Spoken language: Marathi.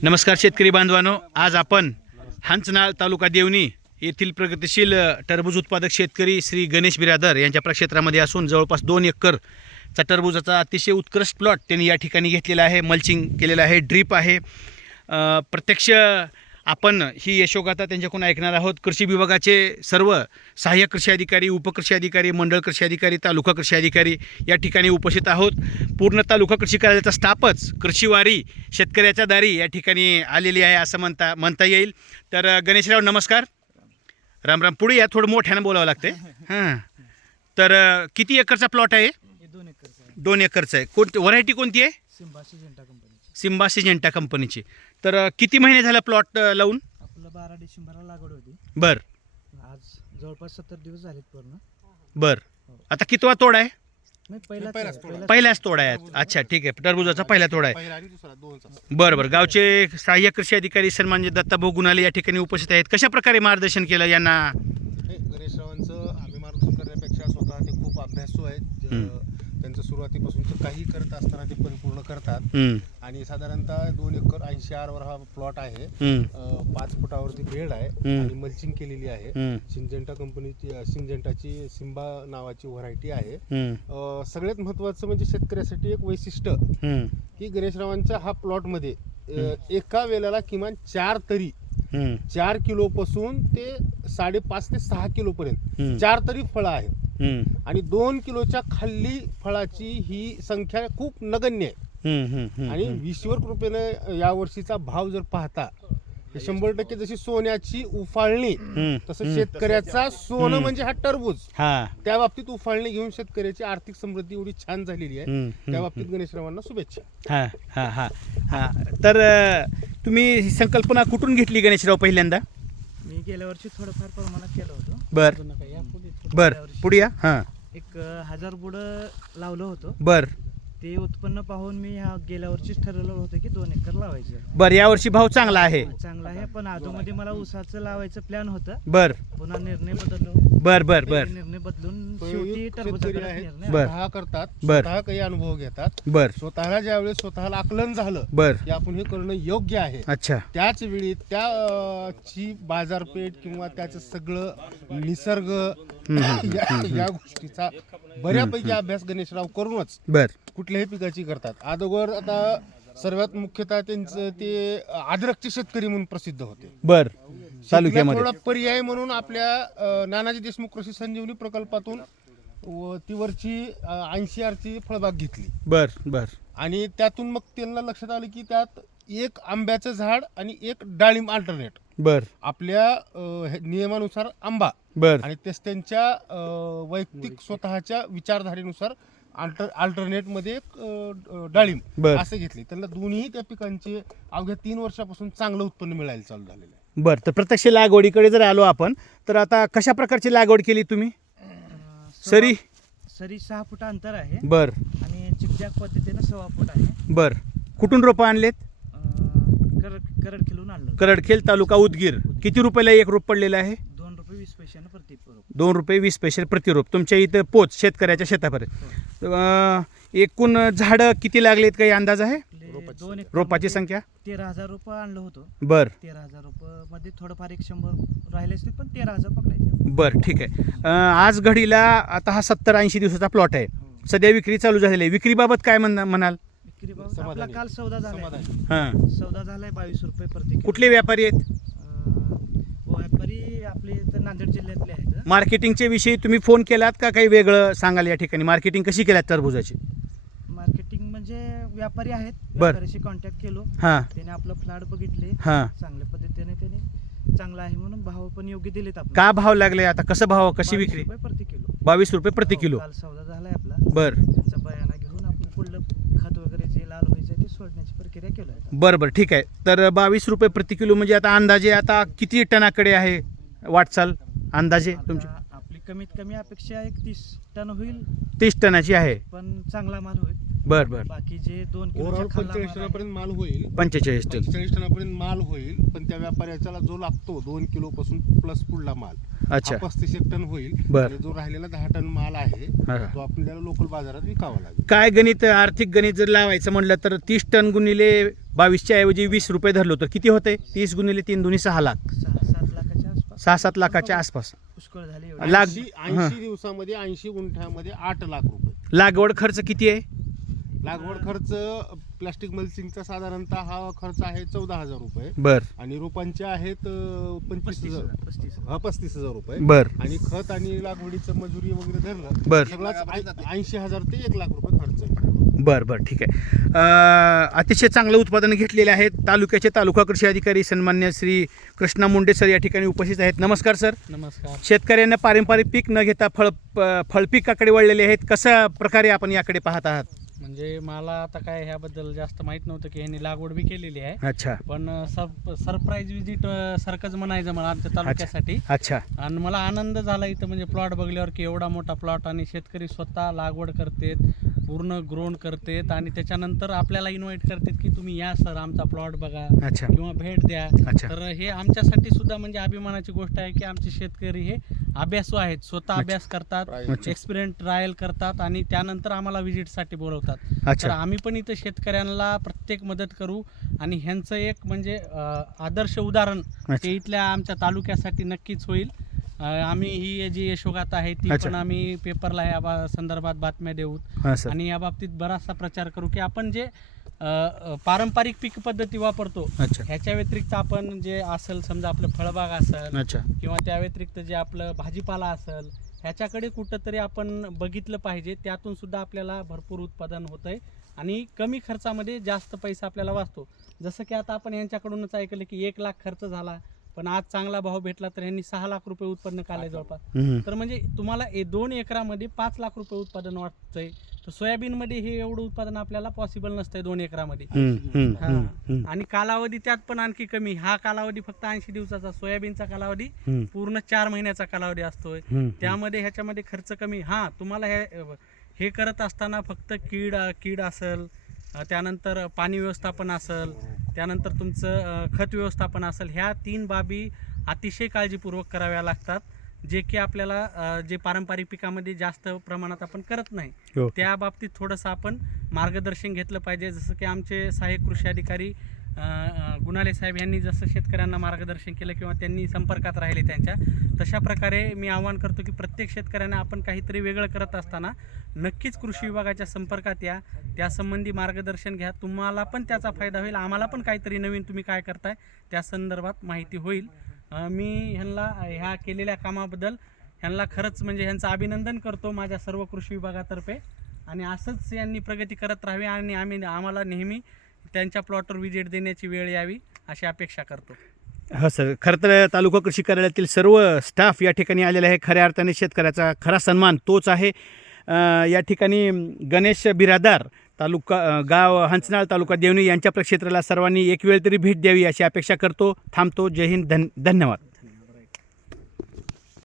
नमस्कार शेतकरी बांधवांनो, आज आपण हंचनाळ तालुका देवणी येथील प्रगतिशील टरबूज उत्पादक शेतकरी श्री गणेश बिरादर यांच्या प्रक्षेत्रामध्ये असून जवळपास 2 एकरचा टरबूजाचा अतिशय उत्कृष्ट प्लॉट त्यांनी या ठिकाणी घेतलेला आहे. मल्चिंग केलेलं आहे, ड्रीप आहे. प्रत्यक्ष आपण ही यशोगाथा त्यांच्याकडून ऐकणार आहोत. कृषी विभागाचे सर्व सहाय्यक कृषी अधिकारी, उपकृषी अधिकारी, मंडळ कृषी अधिकारी, तालुका कृषी अधिकारी या ठिकाणी उपस्थित आहोत. पूर्ण तालुका कृषी कार्यालयाचा स्टाफच कृषीवारी शेतकऱ्याच्या दारी या ठिकाणी आलेली आहे असं म्हणता येईल. तर गणेशराव नमस्कार. राम राम. पुढे या, थोडं मोठ्यानं बोलावं लागते. हां, तर किती एकरचा प्लॉट आहे? 2 एकरचा आहे. कोणती व्हरायटी कोणती आहे? सिम्बा सिजेंटा कंपनीची. तर किती महिने झाला प्लॉट लावून? आपलं 12 डिसेंबरला लागवड होती. बर. आज जवळपास 70 दिवस झालेत पूर्ण. बर. आता कितवा तोडा आहे? नाही, पहिलाच तोडा आहे. अच्छा, ठीक आहे. टरबूजाचा पहिला तोडा आहे. बरं बरं. गावचे सहाय्यक कृषी अधिकारी सन्माननीय दत्ताभाऊ गुणाले या ठिकाणी उपस्थित आहेत. कशा प्रकारे मार्गदर्शन केलं यांना? गणेशरावांचं आम्ही मार्गदर्शन करण्यापेक्षा स्वतः ते खूप अभ्यासू आहेत. त्यांचं सुरुवातीपासून काही करत असताना ते परिपूर्ण करतात. आणि साधारणतः 2 एकर 80 आरवर हा प्लॉट आहे. 5 फुटावरती बेड आहे आणि मल्चिंग केलेली आहे. सिंजेंटा कंपनीची सिंजेंटाची सिम्बा नावाची व्हरायटी आहे. सगळ्यात महत्वाचं म्हणजे शेतकऱ्यासाठी एक वैशिष्ट्य की गणेशरावांच्या हा प्लॉट मध्ये एका वेळेला किमान 4 किलोपासून ते 5.5 ते 6 किलो पर्यंत 4 तरी फळं आहेत. आणि 2 किलोच्या खाली फळाची ही संख्या खूप नगण्य आहे. आणि ईश्वर कृपेने या वर्षीचा भाव जर पाहता 100% जशी सोन्याची उफाळणी तसं शेतकऱ्याचा सोनं म्हणजे हा टरबूज. त्या बाबतीत उफाळणी घेऊन शेतकऱ्याची आर्थिक समृद्धी एवढी छान झालेली आहे. त्या बाबतीत गणेशरावांना शुभेच्छा. तर तुम्ही ही संकल्पना कुठून घेतली गणेशराव पहिल्यांदा? मी गेल्या वर्षी थोडंफार प्रमाणात केलं होतं. बर. पुढे या. हां, 1000 बुडं लावलं होतं. बर. ते उत्पन्न पाहून मी गेल्या वर्षीच ठरवलं होतं की 2 एकर लावायचं. बर. यावर्षी भाव चांगला आहे. चांगला आहे, पण आधोमध्ये मला ऊसाचं लावायचं प्लॅन होतं. बर. पुन्हा निर्णय बदललो. बर. निर्णय बदलून शेवटी टरबूजाकडे निर्णय. स्वतः करतात, स्वतः काही अनुभव घेतात. बर. स्वतःला ज्यावेळेस स्वतःला आकलन झालं बर की आपण हे करणं योग्य आहे, अच्छा, त्याच वेळी ची बाजारपेठ किंवा त्याचं सगळं निसर्ग या गोष्टीचा बऱ्यापैकी अभ्यास गणेशराव करूनच बर कुठल्याही पिकाची करतात. अगोदर आता सर्वात मुख्यतः त्यांचं ते अद्रकचे शेतकरी म्हणून प्रसिद्ध होते. बर. शेतीला थोडा पर्याय म्हणून आपल्या नानाजी देशमुख कृषी संजीवनी प्रकल्पातून ती वरची 80 आरची फळबाग घेतली. बर. बर. आणि त्यातून मग त्यांना लक्षात आलं की त्यात एक आंब्याचं झाड आणि एक डाळिंब अल्टरनेट. बर. आपल्या नियमानुसार आंबा बर. आणि त्यांच्या वैयक्तिक स्वतःच्या विचारधारेनुसार अल्टरनेट मध्ये एक डाळिंब असे घेतले. त्यांना दोन्ही त्या पिकांचे अवघ्या 3 वर्षापासून चांगलं उत्पन्न मिळायला चालू झालेलं आहे. बर. तर प्रत्यक्ष लागवडीकडे जर आलो आपण, तर आता कशा प्रकारची लागवड केली तुम्ही? सरी 6 फूट अंतर आहे. बर. आणि चिकजॅक पद्धतीने 1.25 फूट आहे. बर. कुठून रोपं आणलेत? करडखेलून आणलं. करडखेल, तालुका उदगीर. किती रुपयाला एक रोप पडलेलं आहे? 2 रुपये 20 पैशाने प्रति रोप. 2 रुपये 20 पैसे प्रति रोप. तुमच्या इथं पोच शेतकऱ्याच्या शेतापर्यंत. एकूण झाडं किती लागलेत, काही अंदाज आहे? रोपाची संख्या 13,000 रुपये आणलं होतं. बर. 13,000 रुपये मध्ये थोडंफार 100 राहिले असतील, पण 13,000 पकडायचे. बर, ठीक आहे. आज घडीला आता हा 70-80 दिवसाचा प्लॉट आहे. सध्या विक्री चालू झालेली आहे. विक्रीबाबत काय म्हणाल? आपला काल सौदा झालाय. हां, सौदा झालाय 22 रुपये प्रति किलो. कुठले व्यापारी आहेत? व्यापारी आपले इथं नांदेड जिल्ह्यातले आहेत. मार्केटिंगच्या विषयी तुम्ही फोन केलात का? काही वेगळं सांगाल या ठिकाणी? मार्केटिंग कशी केल्यात टरबूजाची? मार्केटिंग म्हणजे व्यापारी आहेत, बर. व्यापाऱ्याशी कॉन्टॅक्ट केलो. हां, त्याने आपलं फ्लॅट बघितले. हां. चांगल्या पद्धतीने त्याने चांगला आहे म्हणून भाव पण योग्य दिलेत. आपण का भाव लागले आता? कसं भाव, कशी 22 विक्री? रुपये प्रति किलो. 22 रुपये प्रति किलो. काल सौदा झालाय आपला. बर. त्यांचा बयाना घेऊन आपण पुढलं खत वगैरे जे लाल व्हायचं ते सोडण्याची प्रक्रिया केली आहे. बरं बरं, ठीक आहे. तर 22 रुपये प्रति किलो म्हणजे आता अंदाजे आता किती टनाकडे आहे वाटचाल अंदाजे तुमची? आपली कमीत कमी अपेक्षा 30 टन होईल. 30 टनाची आहे. पण चांगला माल होईल. बर बर. बाकी जे 2 किलो ओव्हरऑल 45 टनापर्यंत माल होईल. 45 टन. 45 टनापर्यंत माल होईल. पण त्या व्यापाऱ्याला जो लागतो 2 किलो पासून प्लस पुढला माल, अच्छा, 35 टन होईल. आणि जो राहिलेला 10 टन माल आहे तो आपल्याला लोकल बाजारात विकावा लागेल. काय गणित, आर्थिक गणित जर लावायचं म्हणलं तर 30 टन गुणिले 22च्या ऐवजी 20 रुपये धरलो तर किती होते? 30 गुणिले 3 दुनी 6 लाख, 6-7 लाखाच्या आसपास 6-7 लाखाच्या आसपास. पुष्कळ झाले एवढे. लाख 80 दिवसामध्ये 80 गुंठ्यामध्ये 8 लाख रुपये. लागवड खर्च किती आहे? लागवड खर्च प्लास्टिक मल्चिंगचा साधारणतः हा खर्च आहे 14,000 रुपये बर आणि रोपांचे आहेत 25,000 35,000 रुपये. बर आणि खत आणि लागवडीचं मजुरी वगैरे धरलं बर सगळाच 80,000 ते 1 लाख रुपये खर्च आहे. बर बर ठीक आहे. अतिशय चांगलं उत्पादन घेतलेले आहेत. तालुक्याचे तालुका कृषी अधिकारी सन्मान्य श्री कृष्णा मुंडे सर या ठिकाणी उपस्थित आहेत. नमस्कार सर. नमस्कार. शेतकऱ्यांना पारंपरिक पीक न घेता फळपिकाकडे वळलेले आहेत. कशा प्रकारे आपण याकडे पाहत आहात? म्हणजे मला आता काय ह्याबद्दल जास्त माहित नव्हतं की ह्यांनी लागवड बी केलेली आहे, अच्छा पण सरप्राईज विजिट सारखंच म्हणायचं मला आमच्या तालुक्यासाठी. अच्छा आणि मला आनंद झाला इथं म्हणजे प्लॉट बघल्यावर की एवढा मोठा प्लॉट आणि शेतकरी स्वतः लागवड करतेत, पूर्ण ग्रोन करतेत आणि त्याच्यानंतर आपल्याला इन्व्हाइट करतात की तुम्ही या सर आमचा प्लॉट बघा अच्छा किंवा भेट द्या. अच्छा तर हे आमच्यासाठी सुद्धा म्हणजे अभिमानाची गोष्ट आहे की आमचे शेतकरी हे अभ्यासू आहेत, स्वतः अभ्यास करतात, अच्छा. एक्सपिरियन्स ट्रायल करतात आणि त्यानंतर आम्हाला व्हिजिटसाठी बोलवतात. तर अच्छा आम्ही पण इथं शेतकऱ्यांना प्रत्येक मदत करू आणि ह्यांचं एक म्हणजे आदर्श उदाहरण ते इथल्या आमच्या तालुक्यासाठी नक्कीच होईल. आम्ही ही जी यशोगाथा आहे ती अच्छा. पण आम्ही पेपरला या संदर्भात बातम्या देऊ हां सर आणि या बाबतीत बराचसा प्रचार करू की आपण जे पारंपरिक पीक पद्धती वापरतो अच्छा ह्याच्या व्यतिरिक्त आपण जे असेल समजा आपलं फळबाग असेल अच्छा किंवा त्या व्यतिरिक्त जे आपलं भाजीपाला असेल ह्याच्याकडे कुठंतरी आपण बघितलं पाहिजे. त्यातून सुद्धा आपल्याला भरपूर उत्पादन होतं आहे आणि कमी खर्चामध्ये जास्त पैसा आपल्याला वाचतो. जसं की आता आपण यांच्याकडूनच ऐकलं की 1 लाख खर्च झाला पण आज चांगला भाव भेटला तर यांनी 6 लाख रुपये उत्पन्न काढले जवळपास. हम्म. तर म्हणजे तुम्हाला 2 एकरामध्ये 5 लाख रुपये उत्पादन वाटतंय. तर सोयाबीनमध्ये हे एवढं उत्पादन आपल्याला पॉसिबल नसतंय 2 एकरामध्ये. हा. आणि कालावधी त्यात पण आणखी कमी. हा कालावधी फक्त 80 दिवसाचा, सोयाबीनचा कालावधी पूर्ण 4 महिन्याचा कालावधी असतोय. त्यामध्ये ह्याच्यामध्ये खर्च कमी. हां तुम्हाला हे करत असताना फक्त कीड असेल, त्यानंतर पाणी व्यवस्थापन असेल, त्यानंतर तुमचं खत व्यवस्थापन असेल, ह्या 3 बाबी अतिशय काळजीपूर्वक कराव्या लागतात जे की आपल्याला जे पारंपरिक पिकामध्ये जास्त प्रमाणात आपण करत नाही. हो. त्या बाबतीत थोडंसं आपण मार्गदर्शन घेतलं पाहिजे. जसं की आमचे सहाय्यक कृषी अधिकारी गुणाले साहेब यांनी जसं शेतकऱ्यांना मार्गदर्शन केलं किंवा त्यांनी संपर्कात राहिले त्यांच्या, तशा प्रकारे मी आवाहन करतो की प्रत्येक शेतकऱ्यांना आपण काहीतरी वेगळं करत असताना नक्कीच कृषी विभागाच्या संपर्कात या, त्यासंबंधी मार्गदर्शन घ्या. तुम्हाला पण त्याचा फायदा होईल, आम्हाला पण काहीतरी नवीन तुम्ही काय करताय त्या संदर्भात माहिती होईल. मी ह्या केलेल्या कामाबद्दल ह्यांना खरंच म्हणजे ह्यांचं अभिनंदन करतो माझ्या सर्व कृषी विभागातर्फे आणि असंच यांनी प्रगती करत राहावी आणि आम्हाला नेहमी त्यांच्या प्लॉटवर विजिट देण्याची वेळ यावी अशी अपेक्षा करतो. हो सर. खरं तर तालुका कृषी कार्यालयातील सर्व स्टाफ या ठिकाणी आलेला आहे. खऱ्या अर्थाने शेतकऱ्याचा खरा सन्मान तोच आहे. या ठिकाणी गणेश बिरादार गाव हंचनाळ तालुका देवणी यांच्या प्रक्षेत्राला सर्वांनी एक वेळ तरी भेट द्यावी अशी अपेक्षा करतो. थांबतो. जय हिंद. धन्यवाद.